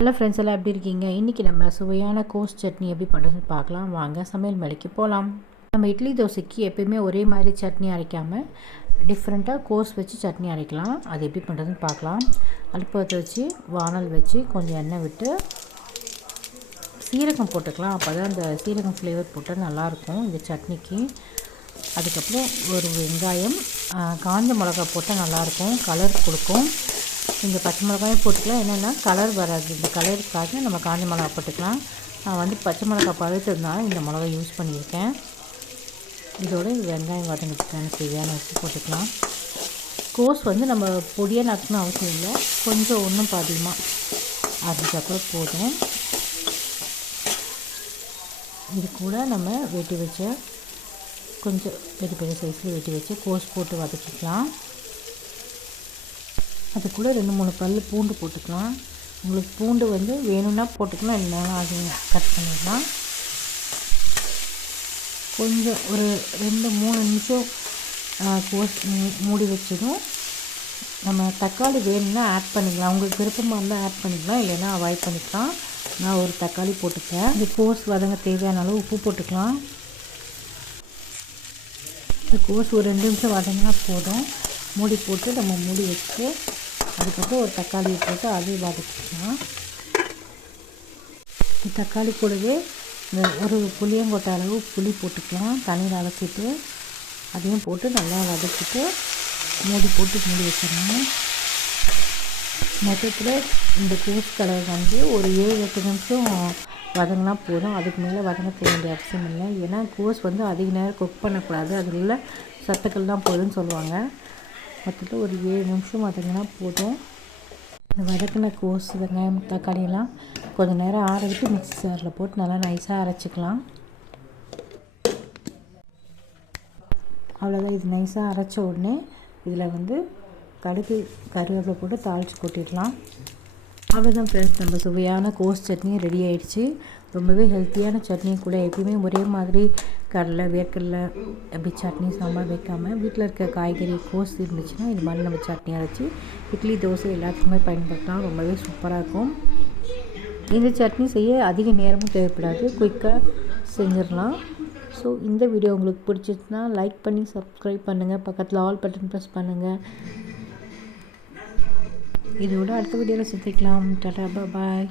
Hello friends எல்லாம் எப்படி இருக்கீங்க? இன்றைக்கி நம்ம சுவையான கோஸ் சட்னி எப்படி பண்ணுறதுன்னு பார்க்கலாம். வாங்க சமையல் மேலைக்கு போகலாம் நம்ம இட்லி தோசைக்கு எப்பயுமே ஒரே மாதிரி சட்னி அரைக்காமல் டிஃப்ரெண்ட்டாக கோஸ் வச்சு சட்னி அரைக்கலாம். அது எப்படி பண்ணுறதுன்னு பார்க்கலாம். அடுப்பத்தை வச்சு வானல் வச்சு கொஞ்சம் எண்ணெய் விட்டு சீரகம் போட்டுக்கலாம். அப்போ தான் அந்த சீரகம் ஃப்ளேவர் போட்டால் நல்லாயிருக்கும் இந்த சட்னிக்கு. அதுக்கப்புறம் ஒரு வெங்காயம் காஞ்ச மிளகா போட்டால் நல்லாயிருக்கும் கலர் கொடுக்கும். இந்த பச்சை மிளகாயும் போட்டுக்கலாம். என்னென்னா கலர் வராது. இந்த கலருக்காக நம்ம காஞ்ச மிளகா போட்டுக்கலாம். நான் வந்து பச்சை மிளகா பழுத்ததுனால இந்த மிளகா யூஸ் பண்ணியிருக்கேன். இதோட வெங்காயம் வதங்கிட்டுக்கான தேவையான உப்பு போட்டுக்கலாம். கோஸ் வந்து நம்ம பொடியாக நட்டணும் அவசியம் இல்லை. கொஞ்சம் ஒன்றும் பாதியமாக அரைஞ்சா கூட போதும். இது கூட நம்ம வெட்டி வச்ச கொஞ்சம் பெரிய பெரிய சைஸில் வெட்டி வச்சு கோஸ் போட்டு வதக்கிக்கலாம். அதுக்குள்ளே ரெண்டு மூணு பல் பூண்டு போட்டுக்கலாம். உங்களுக்கு பூண்டு வந்து வேணும்னா போட்டுக்கலாம் இல்லைனா அது கட் பண்ணிடலாம். கொஞ்சம் ஒரு ரெண்டு மூணு நிமிஷம் கோஸ் மூடி வச்சதும் நம்ம தக்காளி வேணும்னா ஆட் பண்ணிக்கலாம். உங்களுக்கு விருப்பமாக இருந்தால் ஆட் பண்ணிக்கலாம் இல்லைன்னா அவாய்ட் பண்ணிக்கலாம். நான் ஒரு தக்காளி போட்டுக்கிறேன் இந்த கோஸ் வதங்க தேவையான அளவு உப்பு போட்டுக்கலாம். இந்த கோஸ் ஒரு ரெண்டு நிமிஷம் வதங்கினா போதும். மூடி போட்டு நம்ம மூடி வச்சுட்டு அதுக்கப்புறம் ஒரு தக்காளியை போட்டு அதையும் வதக்கிக்கலாம். தக்காளி கூடவே இந்த ஒரு புளியங்கொட்டை அளவு புளி போட்டுக்கலாம். தண்ணியில் அலசிட்டு அதையும் போட்டு நல்லா வதக்கிட்டு மூடி போட்டு மூடி வச்சிடணும். மொத்தத்தில் இந்த கோஸ் கலர் வந்து ஒரு ஏழு எட்டு நிமிஷம் வதங்கினா போதும். அதுக்கு மேலே வதங்க வேண்டிய அவசியம் இல்லை. ஏன்னா கோஸ் வந்து அதிக நேரம் குக் பண்ணக்கூடாது. அதில் உள்ள சத்துக்கள் தான் போதுன்னு சொல்லுவாங்க. மொத்தத்தில் ஒரு ஏழு நிமிஷம் வதங்கினா போதும். இந்த வதக்கின கோஸ் வெங்காயம் தக்காளியெல்லாம் கொஞ்சம் நேரம் ஆற விட்டு மிக்ஸி சாரில் போட்டு நல்லா நைஸாக அரைச்சிக்கலாம். அவ்வளோதான் இது நைஸாக அரைச்ச உடனே இதில் வந்து கடுகு கருவேப்பிலை போட்டு தாளித்து கொட்டிடலாம். அவ்வளோதான் ஃப்ரெண்ட்ஸ் நம்ம சுவையான கோஸ் சட்னி ரெடி ஆகிடுச்சு ரொம்பவே ஹெல்த்தியான சட்னி கூட எப்பயுமே ஒரே மாதிரி கடலை வேர்க்கடலை அப்படி சட்னி சாம்பார் வைக்காமல் வீட்டில் இருக்க காய்கறி கோஸ் இருந்துச்சுன்னா இது மாதிரி நம்ம சட்னி அரைச்சி இட்லி தோசை எல்லாத்துக்குமே பயன்படுத்தலாம். ரொம்பவே சூப்பராக இருக்கும். இந்த சட்னி செய்ய அதிக நேரமும் தேவைப்படாது. குயிக்காக செஞ்சிடலாம். ஸோ இந்த வீடியோ உங்களுக்கு பிடிச்சிருச்சுன்னா லைக் பண்ணி சப்ஸ்கிரைப் பண்ணுங்கள் பக்கத்தில் ஆல் பட்டன் ப்ரெஸ் பண்ணுங்கள் இதோட அடுத்த வீடியோவில் சுற்றிக்கலாம் டாடா பாய்.